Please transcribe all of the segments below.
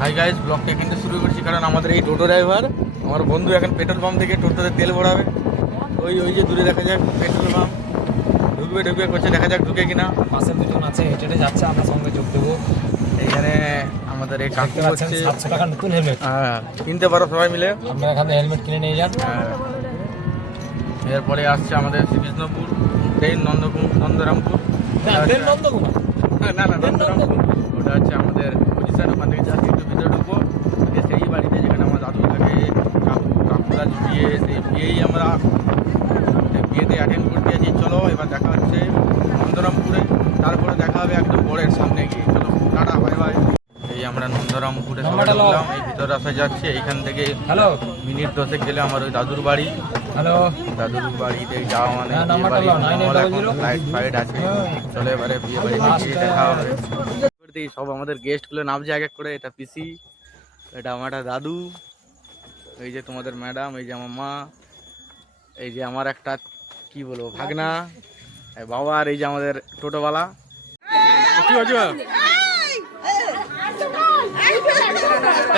Hi guys, ব্লগটা এখান থেকে শুরু করছি কারণ আমাদের এই টোটো ড্রাইভার আমার বন্ধু এখন পেট্রোল পাম্প থেকে টোটোতে তেল ভরাবে। ওই যে দূরে দেখা যায় পেট্রোল পাম্প, ঢুকবে করছে, দেখা যাক ঢুকে কিনা। পাশে দুজন আছে, হেঁটে যাচ্ছে, আমরা সঙ্গে যোগ দেবো। এইখানে আমাদের এই কাকু হচ্ছে 700 টাকা নতুন হেলমেট। হ্যাঁ, কিনতে পারো সবাই মিলে। আমরা এখানে হেলমেট কিনে নিয়ে যান। এরপরে আসছে আমাদের শ্রীকৃষ্ণপুর ট্রেন নন্দরামপুর। না নন্দরামপুর, ওটা হচ্ছে আমাদের পজিশন। ওখান থেকে জাস্ট একটু ভিতরে ঢুকবো, সেই বাড়িতে যেখানে আমার দাদু থাকে, কাকুরা বিয়ে, সেই বিয়েই আমরা বিয়েতে অ্যাটেন্ড করতে আছি। চলো এবার দেখা হচ্ছে নন্দরামপুরে, তারপরে দেখা হবে একদম বড়ের সামনে গিয়ে। চলো টাটা, বাই বাই। এই আমরা নন্দরামপুরে সবাই ঢুকলাম, এই ভিতর আসা যাচ্ছে। এইখান থেকে মিনিট 10 গেলে আমার ওই দাদুর বাড়ি। দাদুর বাড়িতে যাওয়া মানে লাইট ফাইট আছে। চলো এবারে বিয়ে বাড়িতে গিয়ে দেখা হবে। সব আমাদের গেস্টগুলো নামছে এক এক করে। এটা পিসি, এটা আমার একটা দাদু, এই যে তোমাদের ম্যাডাম, এই যে আমার মা, এই যে আমার একটা কি বলবো ভাগনা বাবা, আর এই যে আমাদের টোটোওয়ালা।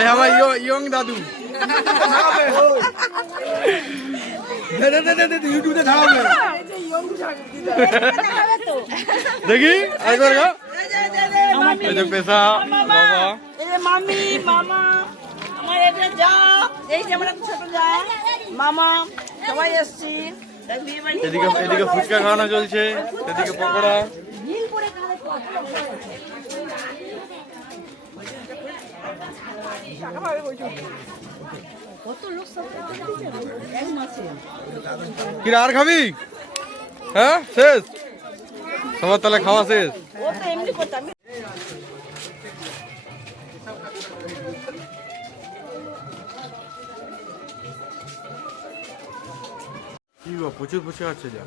এই আমার ইয়ং দাদু। দেখি পেশা বাবা, মামি মামা, আমার এটা যা, এই যে আমরা ছোট যা মামা, সবাই এসছি। এদিকে ফুচকা খাওয়ানো চলছে, এদিকে পকোড়া। কি আর খাবি? হ্যাঁ শেষ সবার, তাহলে খাওয়া শেষ। কি গো, প্রচুর বসে আছে যা।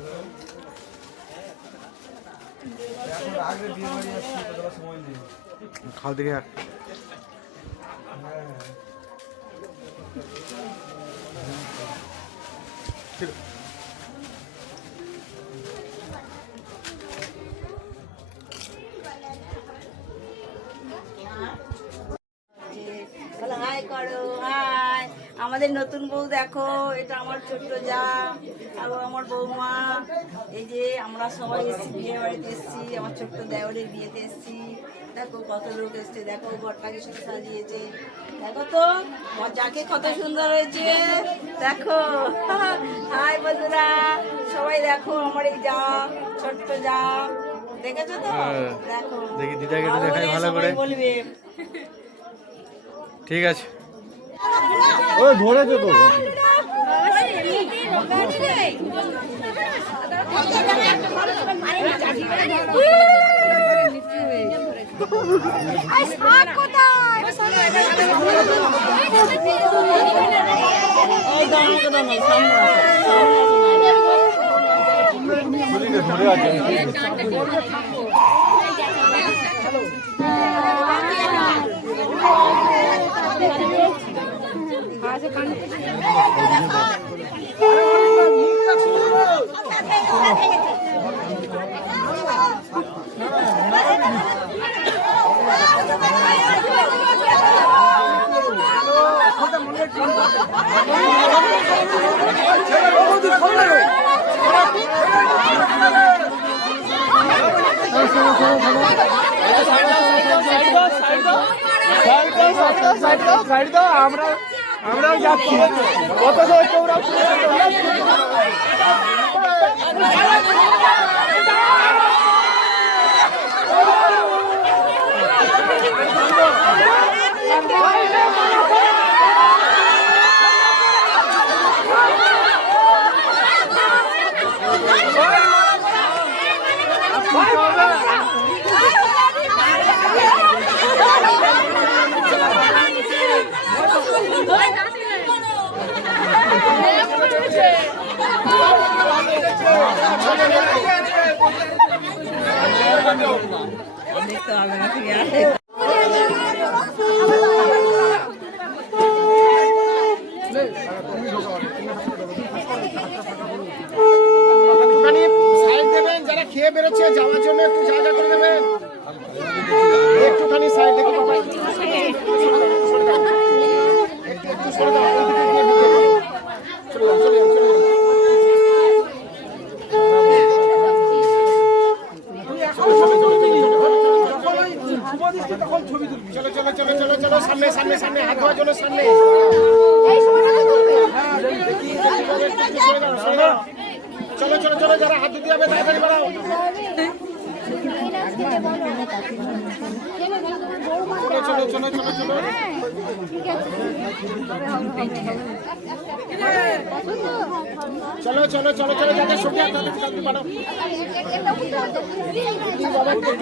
খাও দেখে আর হাই করো, হাই। আমাদের নতুন বউ দেখো, এটা আমার ছোট্ট যা আর আমার বৌমা। এই যে আমরা সবাই এসেছি, বিয়ে বাড়িতে এসেছি, আমার ছোট্ট দেওরের বিয়েতে এসেছি। দেখো কত লোক এসছে, দেখো ঘরটাকে শুধু সাজিয়েছে। দেখো তো আমার যাকে কত সুন্দর হয়েছে, দেখো। হাই বন্ধুরা, সবাই দেখো আমার এই যা, ছোট্ট যা, দেখেছো তো? দেখো, দেখি দিদাকে একটু দেখাই ভালো করে। বলবে ঠিক আছে। ওই ধরেছে তো। ধরে আছে আমরাও যাচ্ছি। কত দেখতে হবে না, ঠিক আছে। সাইড দেবেন, যারা খেয়ে বেরোচ্ছে যাওয়ার জন্য একটু জায়গা করে দেবেন, একটুখানি সাইড দেখে চলো চলো চলো সামনে সামনে সামনে হাত ধোয়ার জন্য সামনে চলো চলো চলো যারা হাত দিতে হবে তাড়াতাড়ি বাড়াও চলো চলো চলো চলো চলো চলো চলো চলো যাদের সঙ্গে তাড়াতাড়ি বাড়াও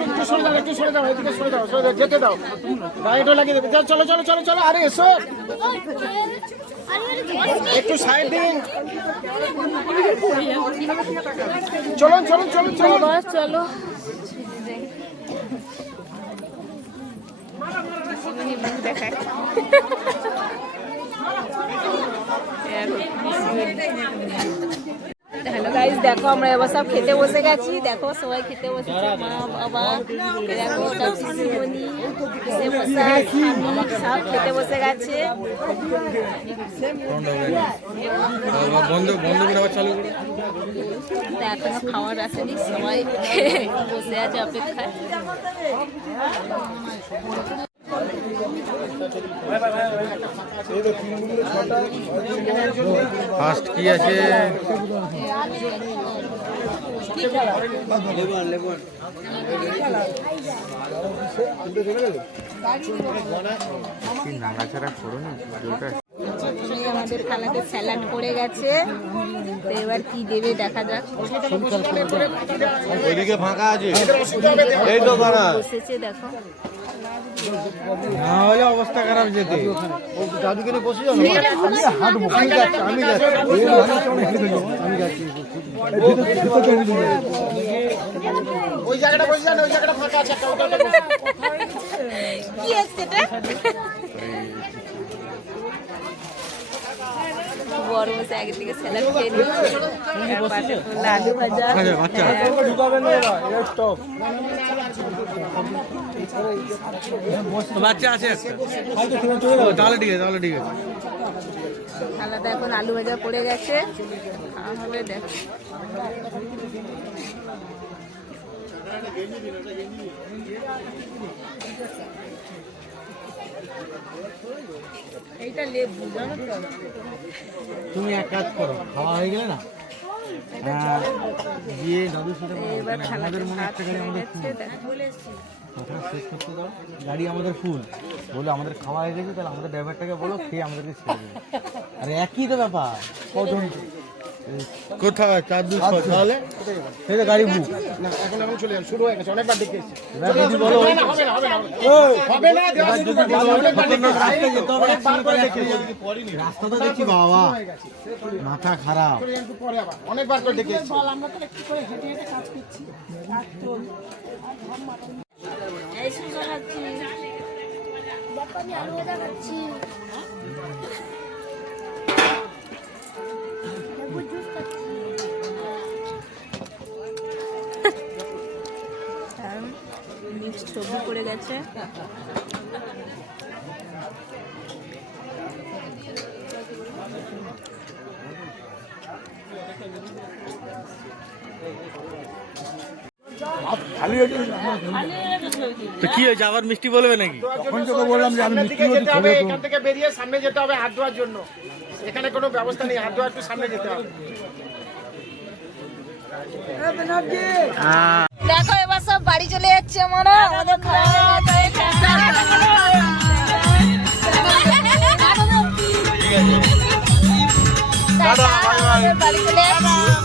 একটু সরে দাও একটু সরে দাও এদিকে সরে দাও যেতে দাও গাড়িটা লাগিয়ে দেবে চলো চলো চলো চলো আরে এসো একটু সাইড দিন চলো চলো চলো চলো চলো দেখায় হ্যালো গাইস, দেখো আমরা এবার সব খেতে বসে গেছি। দেখো সবাই খেতে বসেছে, মা বাবা, দেখো চাচিমণি, সব খেতে বসে গেছে। বন্ধ বন্ধ করে আবার চালু করে তো এখনো খাওয়ার আসেনি, সবাই বসে আছে অপেক্ষায়। ফার্স্ট কি আছে নাড়াচাড়া করো না আমাদের থালাতে স্যালাড পড়ে গেছে, তো এবার কি দেবে দেখা যাক। ওইদিকে ফাঁকা আছে এই তো দাঁড়া বসেছে দেখো, না হলে অবস্থা খারাপ যেতে দাদুকে নিয়ে বসে যাও আমি যাচ্ছি আমি যাচ্ছি ওই জায়গাটা বসে যান ওই জায়গাটা ফাঁকা আছে একটা ওটা কি আছে এটা? বড় বসে আগে থেকে স্যালাড খেয়ে নিচ্ছে, আর পাশে করলো আলু ভাজা। বাচ্চা আছে তাহলে ঠিক আছে তাহলে ঠিক আছে থালাতে এখন আলু ভাজা পড়ে গেছে, খাওয়া হবে দেখ। এইটা লেবু, জানো তো? তুমি এক কাজ করো, খাওয়া হয়ে গেলে না গিয়ে দাদুর সাথে এবার থালাতে ভাত গাড়ি হয়ে আমাদের গেছে, দেখো। কথাটা শেষ করতে দাও। গাড়ি আমাদের ফুল বলে আমাদের খাওয়া হয়ে গেছে, তাহলে আমাদের ড্রাইভারটাকে বলো খেয়ে আমাদেরকে ছেড়ে দেবে। আরে একই তো ব্যাপার, কজন কোথায় 4-2 তাহলে সেই তো গাড়ি বুক না এখন এখন চলে যান শুরু হয়ে গেছে অনেকবার দেখে এসেছি যদি বলো হবে না হবে না হবে না হবে না দেওয়া শুরু করে দিয়েছি, অনেকবার দেখে এসেছি। রাস্তায় যেতে হবে, অনেকবার করে দেখে এসেছি। রাস্তা তো দেখছি বাবা মাথা খারাপ। চলে যান একটু পরে আবার অনেকবার করে দেখে এসেছি। এই শুরু খাচ্ছি। মিক্সড সবজি পড়ে গেছে, তো কি হয়েছে আবার মিষ্টি বলবে নাকি? তখন তোকে বললাম যে আমি মিষ্টি যেতে হবে, এখান থেকে বেরিয়ে সামনে যেতে হবে হাত ধোয়ার জন্য। এখানে কোনো ব্যবস্থা নেই, হাত ধোয়ার একটু সামনে যেতে হবে। দেখো এবার সব বাড়ি চলে যাচ্ছে আমরা, আমাদের খাওয়া হয়ে গেছে। আমাদের বাড়ি চলে যাচ্ছি।